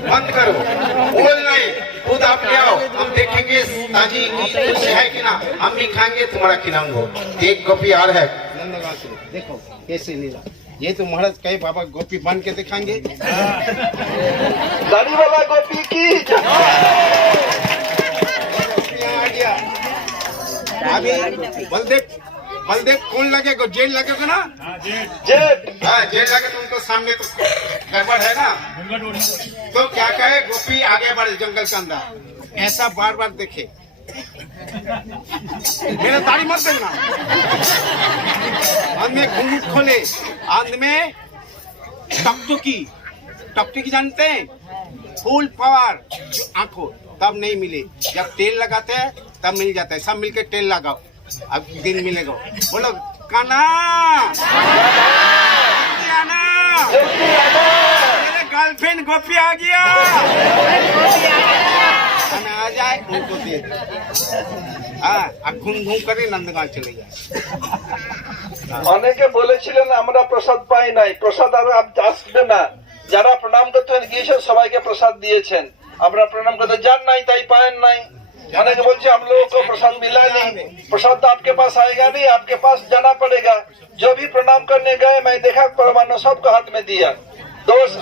बंद करो, बोल नहीं, खुद आप ले आओ, हम देखेंगे ताजी कुछ है कि ना, हम भी खाएंगे, तुम्हारा खिलाऊंगा। एक गोपी आ रहा है नंदगांव से, देखो कैसे लीला, ये तो महाराज कहे बाबा गोपी बन के दिखाएंगे। दाढ़ी वाला गोपी की आ गया अभी। बलदेव कौन लगेगा, जेल लगेगा ना? जेब हाँ जेल लगे तो उनको सामने तो गड़बड़ है ना। तो क्या कहे, गोपी आगे बढ़े जंगल के अंदर, ऐसा बार बार देखे। मेरा दाढ़ी मत देना। अंध में घूंघट खोले, अंध में टकटकी जानते हैं, फुल पावर आंखों, तब नहीं मिले, जब तेल लगाते हैं तब मिल जाता है। सब मिलके तेल लगाओ, अब दिन मिलेगा। बोलो काना, मेरे गर्लफ्रेंड गोपी आ गया, आ जाए उनको दे दे। हाँ घूम घूम करे नंदगांव चले जाए। অনেকে বলেছিলেন আমরা প্রসাদ পাই নাই, প্রসাদ আর আসবে না। যারা প্রণাম করতে গিয়েছেন সবাইকে প্রসাদ দিয়েছেন, আমরা প্রণাম করতে যান নাই তাই পায়েন নাই। অনেকে বলছে हम लोगों को प्रसाद मिला नहीं, प्रसाद तो आपके पास आएगा नहीं, आपके पास जाना पड़ेगा। जो भी प्रणाम करने गए मैं देखा परमाणु सबको हाथ में दिया। दोस्त